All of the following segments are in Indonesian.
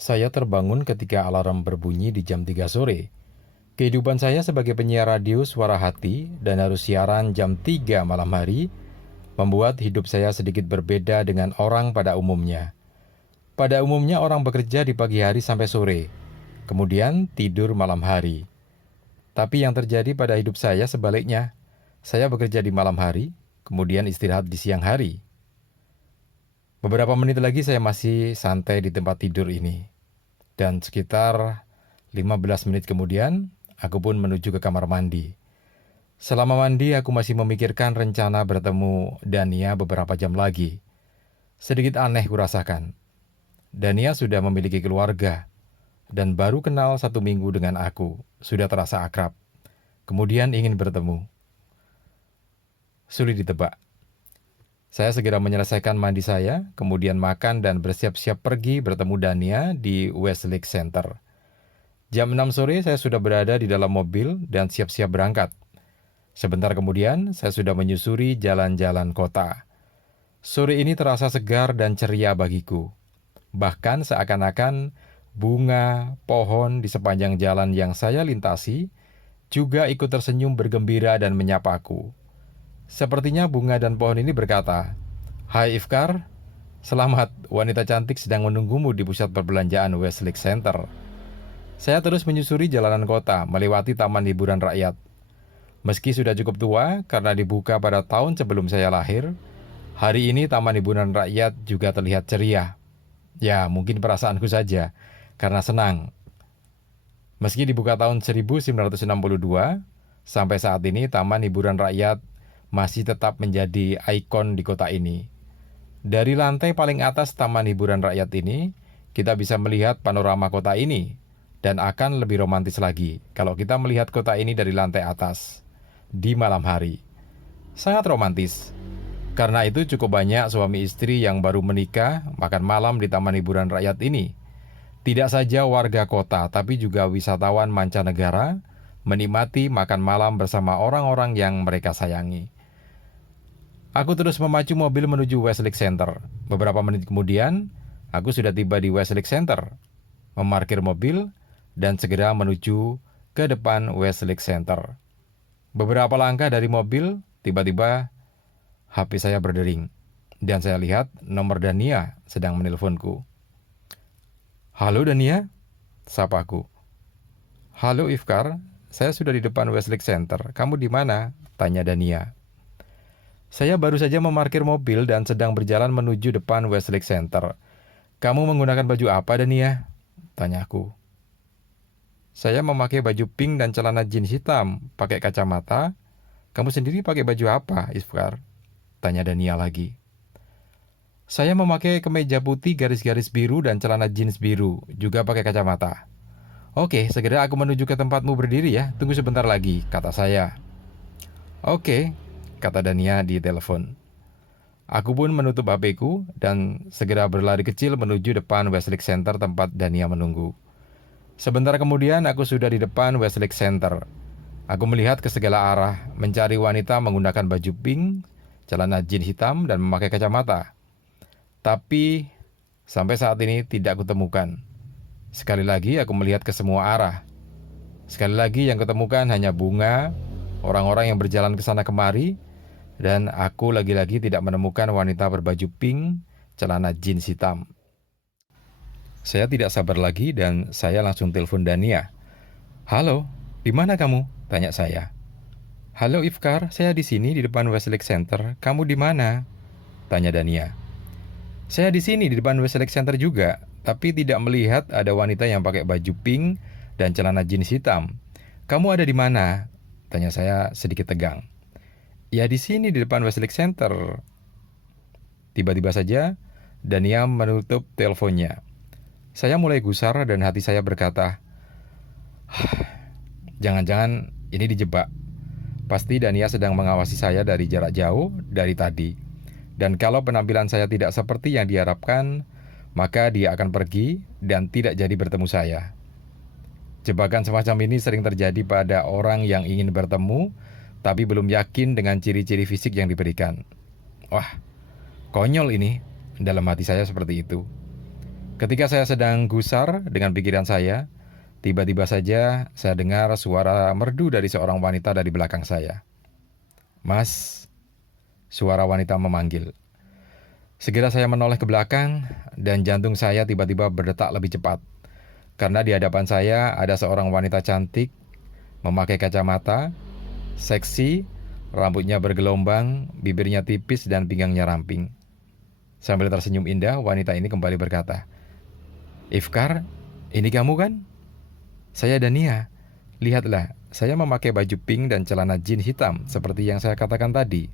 Saya terbangun ketika alarm berbunyi di jam 3 sore. Kehidupan saya sebagai penyiar radio Suara Hati dan harus siaran jam 3 malam hari membuat hidup saya sedikit berbeda dengan orang pada umumnya. Pada umumnya orang bekerja di pagi hari sampai sore, kemudian tidur malam hari. Tapi yang terjadi pada hidup saya sebaliknya. Saya bekerja di malam hari, kemudian istirahat di siang hari. Beberapa menit lagi saya masih santai di tempat tidur ini. Dan sekitar 15 menit kemudian, aku pun menuju ke kamar mandi. Selama mandi, aku masih memikirkan rencana bertemu Dania beberapa jam lagi. Sedikit aneh kurasakan. Dania sudah memiliki keluarga, dan baru kenal 1 minggu dengan aku. Sudah terasa akrab. Kemudian ingin bertemu. Sulit ditebak. Saya segera menyelesaikan mandi saya, kemudian makan dan bersiap-siap pergi bertemu Dania di Westlake Center. Jam 6 sore saya sudah berada di dalam mobil dan siap-siap berangkat. Sebentar kemudian saya sudah menyusuri jalan-jalan kota. Sore ini terasa segar dan ceria bagiku. Bahkan seakan-akan bunga, pohon di sepanjang jalan yang saya lintasi juga ikut tersenyum bergembira dan menyapaku. Sepertinya bunga dan pohon ini berkata, "Hai Ifkar, selamat, wanita cantik sedang menunggumu di pusat perbelanjaan Westlake Center." Saya terus menyusuri jalanan kota, melewati taman hiburan rakyat. Meski sudah cukup tua, karena dibuka pada tahun sebelum saya lahir, hari ini taman hiburan rakyat juga terlihat ceria. Ya, mungkin perasaanku saja, karena senang. Meski dibuka tahun 1962, sampai saat ini taman hiburan rakyat masih tetap menjadi ikon di kota ini. Dari lantai paling atas taman hiburan rakyat ini, kita bisa melihat panorama kota ini, dan akan lebih romantis lagi kalau kita melihat kota ini dari lantai atas, di malam hari. Sangat romantis. Karena itu cukup banyak suami istri yang baru menikah makan malam di taman hiburan rakyat ini. Tidak saja warga kota, tapi juga wisatawan mancanegara menikmati makan malam bersama orang-orang yang mereka sayangi. Aku terus memacu mobil menuju Westlake Center. Beberapa menit kemudian, aku sudah tiba di Westlake Center, memarkir mobil, dan segera menuju ke depan Westlake Center. Beberapa langkah dari mobil, tiba-tiba HP saya berdering, dan saya lihat nomor Dania sedang menelponku. "Halo Dania," sapaku. "Halo Ifkar, saya sudah di depan Westlake Center. Kamu di mana?" tanya Dania. "Saya baru saja memarkir mobil dan sedang berjalan menuju depan Westlake Center. Kamu menggunakan baju apa, Dania?" tanyaku. "Saya memakai baju pink dan celana jeans hitam, pakai kacamata. Kamu sendiri pakai baju apa, Ifkar?" tanya Dania lagi. "Saya memakai kemeja putih garis-garis biru dan celana jeans biru, juga pakai kacamata." "Oke, segera aku menuju ke tempatmu berdiri ya. Tunggu sebentar lagi," kata saya. "Oke," kata Dania di telepon. Aku pun menutup HP-ku dan segera berlari kecil menuju depan Westlake Center tempat Dania menunggu. Sebentar kemudian aku sudah di depan Westlake Center. Aku melihat ke segala arah, mencari wanita menggunakan baju pink, celana jeans hitam, dan memakai kacamata. Tapi sampai saat ini tidak kutemukan. Sekali lagi aku melihat ke semua arah. Sekali lagi yang kutemukan hanya bunga, orang-orang yang berjalan ke sana kemari, dan aku lagi-lagi tidak menemukan wanita berbaju pink, celana jeans hitam. Saya tidak sabar lagi dan saya langsung telepon Dania. "Halo, di mana kamu?" tanya saya. "Halo Ifkar, saya di sini di depan Westlake Center. Kamu di mana?" tanya Dania. "Saya di sini di depan Westlake Center juga, tapi tidak melihat ada wanita yang pakai baju pink dan celana jeans hitam. Kamu ada di mana?" tanya saya sedikit tegang. "Ya di sini di depan Westlake Center." Tiba-tiba saja, Dania menutup teleponnya. Saya mulai gusar dan hati saya berkata, "Jangan-jangan ini dijebak. Pasti Dania sedang mengawasi saya dari jarak jauh dari tadi. Dan kalau penampilan saya tidak seperti yang diharapkan, maka dia akan pergi dan tidak jadi bertemu saya." Jebakan semacam ini sering terjadi pada orang yang ingin bertemu, tapi belum yakin dengan ciri-ciri fisik yang diberikan. Wah, konyol ini, dalam hati saya seperti itu. Ketika saya sedang gusar dengan pikiran saya, tiba-tiba saja saya dengar suara merdu dari seorang wanita dari belakang saya. "Mas," suara wanita memanggil. Segera saya menoleh ke belakang dan jantung saya tiba-tiba berdetak lebih cepat. Karena di hadapan saya ada seorang wanita cantik, memakai kacamata, seksi, rambutnya bergelombang, bibirnya tipis dan pinggangnya ramping. Sambil tersenyum indah, wanita ini kembali berkata, "Ifkar, ini kamu kan? Saya Dania. Lihatlah, saya memakai baju pink dan celana jeans hitam seperti yang saya katakan tadi."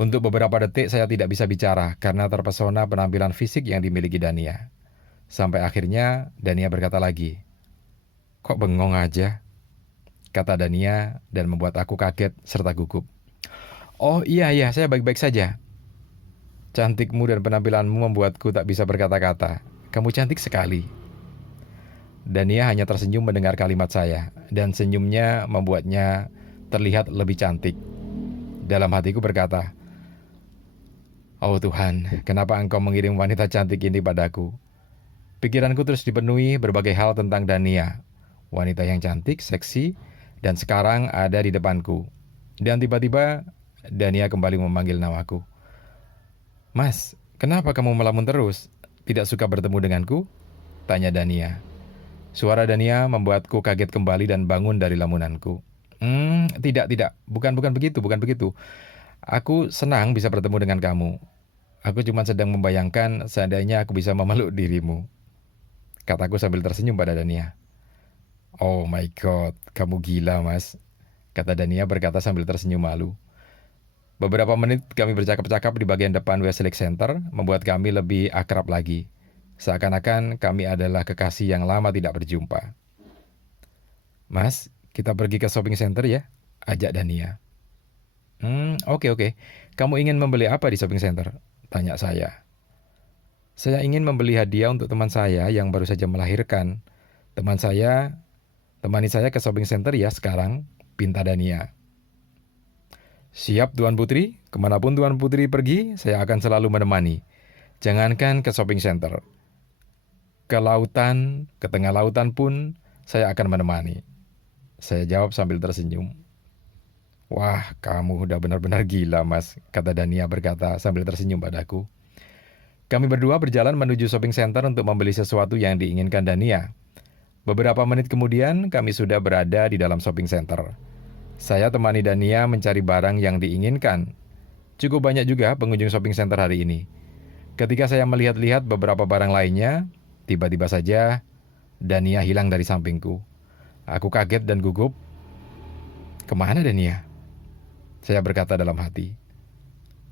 Untuk beberapa detik saya tidak bisa bicara karena terpesona penampilan fisik yang dimiliki Dania. Sampai akhirnya Dania berkata lagi, "Kok bengong aja?" kata Dania dan membuat aku kaget serta gugup. "Oh iya, saya baik-baik saja." "Cantikmu dan penampilanmu membuatku tak bisa berkata-kata. Kamu cantik sekali." Dania hanya tersenyum mendengar kalimat saya, dan senyumnya membuatnya terlihat lebih cantik. Dalam hatiku berkata, "Oh Tuhan, kenapa Engkau mengirim wanita cantik ini padaku?" Pikiranku terus dipenuhi berbagai hal tentang Dania, wanita yang cantik, seksi, dan sekarang ada di depanku. Dan tiba-tiba Dania kembali memanggil namaku. "Mas, kenapa kamu melamun terus? Tidak suka bertemu denganku?" tanya Dania. Suara Dania membuatku kaget kembali dan bangun dari lamunanku. Tidak, bukan begitu. Aku senang bisa bertemu dengan kamu. Aku cuma sedang membayangkan seandainya aku bisa memeluk dirimu, kataku sambil tersenyum pada Dania. "Oh my god, kamu gila mas," kata Dania berkata sambil tersenyum malu. Beberapa menit kami bercakap-cakap di bagian depan Westlake Center, membuat kami lebih akrab lagi. Seakan-akan kami adalah kekasih yang lama tidak berjumpa. "Mas, kita pergi ke shopping center ya," ajak Dania. Oke. Kamu ingin membeli apa di shopping center?" tanya saya. "Saya ingin membeli hadiah untuk teman saya yang baru saja melahirkan. Temani saya ke shopping center ya sekarang," pinta Dania. "Siap Tuan Putri, kemanapun Tuan Putri pergi, saya akan selalu menemani. Jangankan ke shopping center, ke lautan, ke tengah lautan pun saya akan menemani," saya jawab sambil tersenyum. "Wah, kamu udah benar-benar gila mas," kata Dania berkata sambil tersenyum padaku. Kami berdua berjalan menuju shopping center untuk membeli sesuatu yang diinginkan Dania. Beberapa menit kemudian, kami sudah berada di dalam shopping center. Saya temani Dania mencari barang yang diinginkan. Cukup banyak juga pengunjung shopping center hari ini. Ketika saya melihat-lihat beberapa barang lainnya, tiba-tiba saja Dania hilang dari sampingku. Aku kaget dan gugup. "Kemana Dania?" saya berkata dalam hati.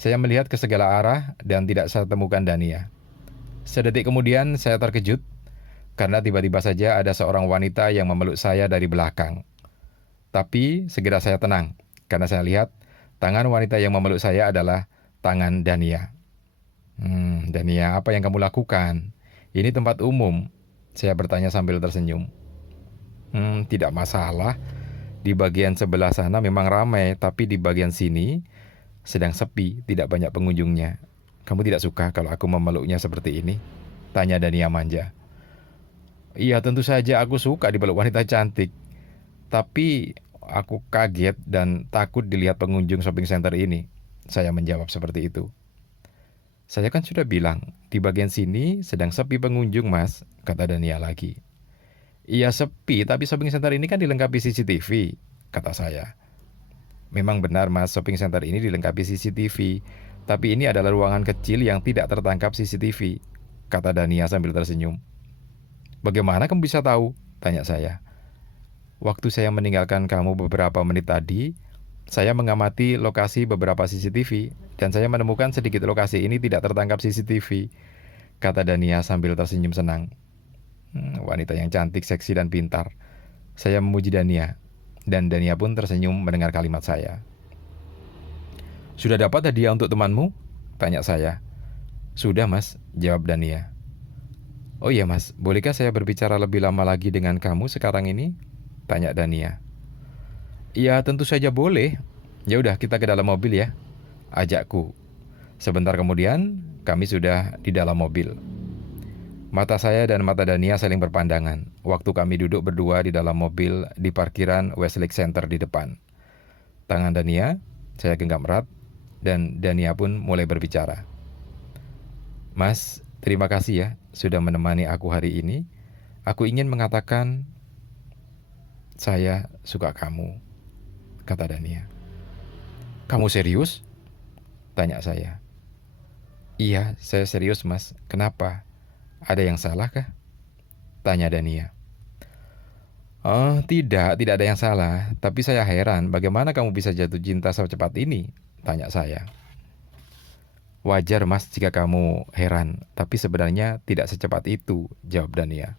Saya melihat ke segala arah dan tidak saya temukan Dania. Sedetik kemudian saya terkejut karena tiba-tiba saja ada seorang wanita yang memeluk saya dari belakang. Tapi segera saya tenang karena saya lihat tangan wanita yang memeluk saya adalah tangan Dania. "Dania, apa yang kamu lakukan? Ini tempat umum," saya bertanya sambil tersenyum. Tidak masalah. Di bagian sebelah sana memang ramai, tapi di bagian sini sedang sepi, tidak banyak pengunjungnya. Kamu tidak suka kalau aku memeluknya seperti ini?" tanya Dania manja. "Iya, tentu saja aku suka dipeluk wanita cantik. Tapi aku kaget dan takut dilihat pengunjung shopping center ini," saya menjawab seperti itu. "Saya kan sudah bilang, di bagian sini sedang sepi pengunjung mas," kata Dania lagi. "Iya sepi, tapi shopping center ini kan dilengkapi CCTV, kata saya. "Memang benar mas, shopping center ini dilengkapi CCTV. Tapi ini adalah ruangan kecil yang tidak tertangkap CCTV, kata Dania sambil tersenyum. "Bagaimana kamu bisa tahu?" tanya saya. "Waktu saya meninggalkan kamu beberapa menit tadi, saya mengamati lokasi beberapa CCTV, dan saya menemukan sedikit lokasi ini tidak tertangkap CCTV, kata Dania sambil tersenyum senang. Wanita yang cantik, seksi, dan pintar. Saya memuji Dania, dan Dania pun tersenyum mendengar kalimat saya. "Sudah dapat hadiah untuk temanmu?" tanya saya. "Sudah mas," jawab Dania. "Oh iya mas, bolehkah saya berbicara lebih lama lagi dengan kamu sekarang ini?" tanya Dania. "Ya tentu saja boleh. Ya udah kita ke dalam mobil ya," ajakku. Sebentar kemudian kami sudah di dalam mobil. Mata saya dan mata Dania saling berpandangan waktu kami duduk berdua di dalam mobil di parkiran Westlake Center di depan. Tangan Dania saya genggam erat dan Dania pun mulai berbicara. Mas, terima kasih ya sudah menemani aku hari ini. Aku ingin mengatakan saya suka kamu, kata Dania. Kamu serius? Tanya saya. Iya, saya serius mas. Kenapa? Ada yang salah kah? Tanya Dania. Oh, tidak ada yang salah. Tapi saya heran, bagaimana kamu bisa jatuh cinta secepat ini? Tanya saya. Wajar mas jika kamu heran, tapi sebenarnya tidak secepat itu, jawab Dania.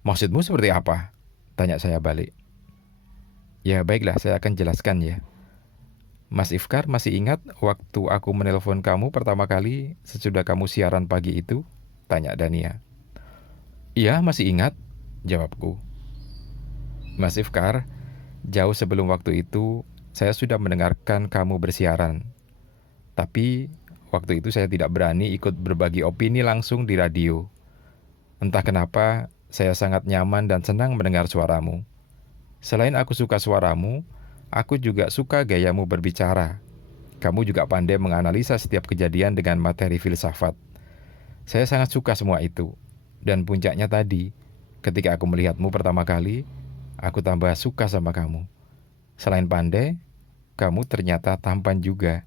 Maksudmu seperti apa? Tanya saya balik. Ya baiklah, saya akan jelaskan ya. Mas Ifkar masih ingat waktu aku menelpon kamu pertama kali sesudah kamu siaran pagi itu? Tanya Dania. Iya, masih ingat, jawabku. Mas Ifkar, jauh sebelum waktu itu, saya sudah mendengarkan kamu bersiaran. Tapi, waktu itu saya tidak berani ikut berbagi opini langsung di radio. Entah kenapa, saya sangat nyaman dan senang mendengar suaramu. Selain aku suka suaramu, aku juga suka gayamu berbicara. Kamu juga pandai menganalisa setiap kejadian dengan materi filsafat. Saya sangat suka semua itu. Dan puncaknya tadi, ketika aku melihatmu pertama kali, aku tambah suka sama kamu. Selain pandai, kamu ternyata tampan juga.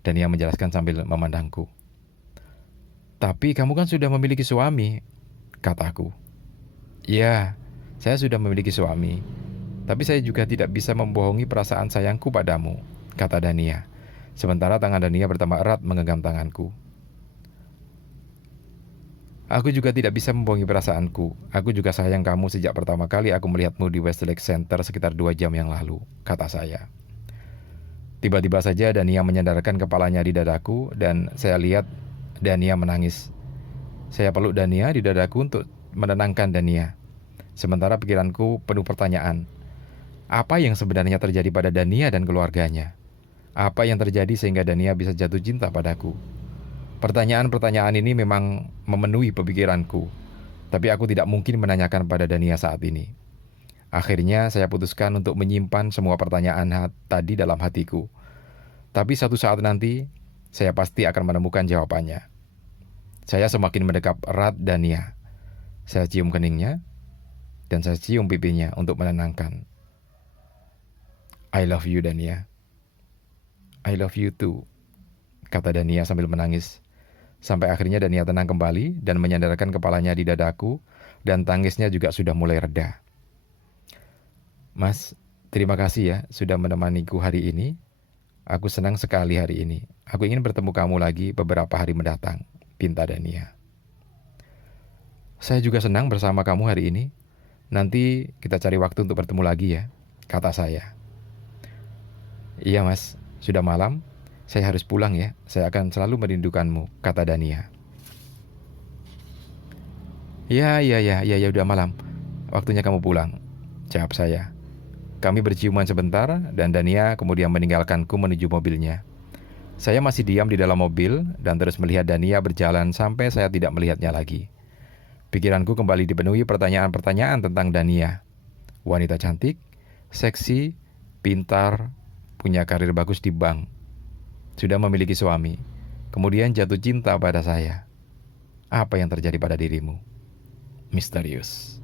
Dan ia menjelaskan sambil memandangku. Tapi kamu kan sudah memiliki suami, kataku. Iya, saya sudah memiliki suami. Tapi saya juga tidak bisa membohongi perasaan sayangku padamu, kata Dania. Sementara tangan Dania bertambah erat menggenggam tanganku. Aku juga tidak bisa membohongi perasaanku. Aku juga sayang kamu sejak pertama kali aku melihatmu di Westlake Center sekitar 2 jam yang lalu, kata saya. Tiba-tiba saja Dania menyandarkan kepalanya di dadaku dan saya lihat Dania menangis. Saya peluk Dania di dadaku untuk menenangkan Dania. Sementara pikiranku penuh pertanyaan. Apa yang sebenarnya terjadi pada Dania dan keluarganya? Apa yang terjadi sehingga Dania bisa jatuh cinta padaku? Pertanyaan-pertanyaan ini memang memenuhi pemikiranku, tapi aku tidak mungkin menanyakan pada Dania saat ini. Akhirnya saya putuskan untuk menyimpan semua pertanyaan tadi dalam hatiku. Tapi satu saat nanti, saya pasti akan menemukan jawabannya. Saya semakin mendekap erat Dania. Saya cium keningnya, dan saya cium pipinya untuk menenangkan. I love you, Dania. I love you too, kata Dania sambil menangis. Sampai akhirnya Dania tenang kembali dan menyandarkan kepalanya di dadaku dan tangisnya juga sudah mulai reda. Mas, terima kasih ya sudah menemaniku hari ini. Aku senang sekali hari ini. Aku ingin bertemu kamu lagi beberapa hari mendatang, pinta Dania. Saya juga senang bersama kamu hari ini. Nanti kita cari waktu untuk bertemu lagi ya, kata saya. Iya mas, sudah malam. Saya harus pulang ya, saya akan selalu merindukanmu, kata Dania. Ya, udah malam. Waktunya kamu pulang, jawab saya. Kami berciuman sebentar dan Dania kemudian meninggalkanku menuju mobilnya. Saya masih diam di dalam mobil dan terus melihat Dania berjalan sampai saya tidak melihatnya lagi. Pikiranku kembali dipenuhi pertanyaan-pertanyaan tentang Dania. Wanita cantik, seksi, pintar, punya karir bagus di bank. Sudah memiliki suami, kemudian jatuh cinta pada saya. Apa yang terjadi pada dirimu? Misterius.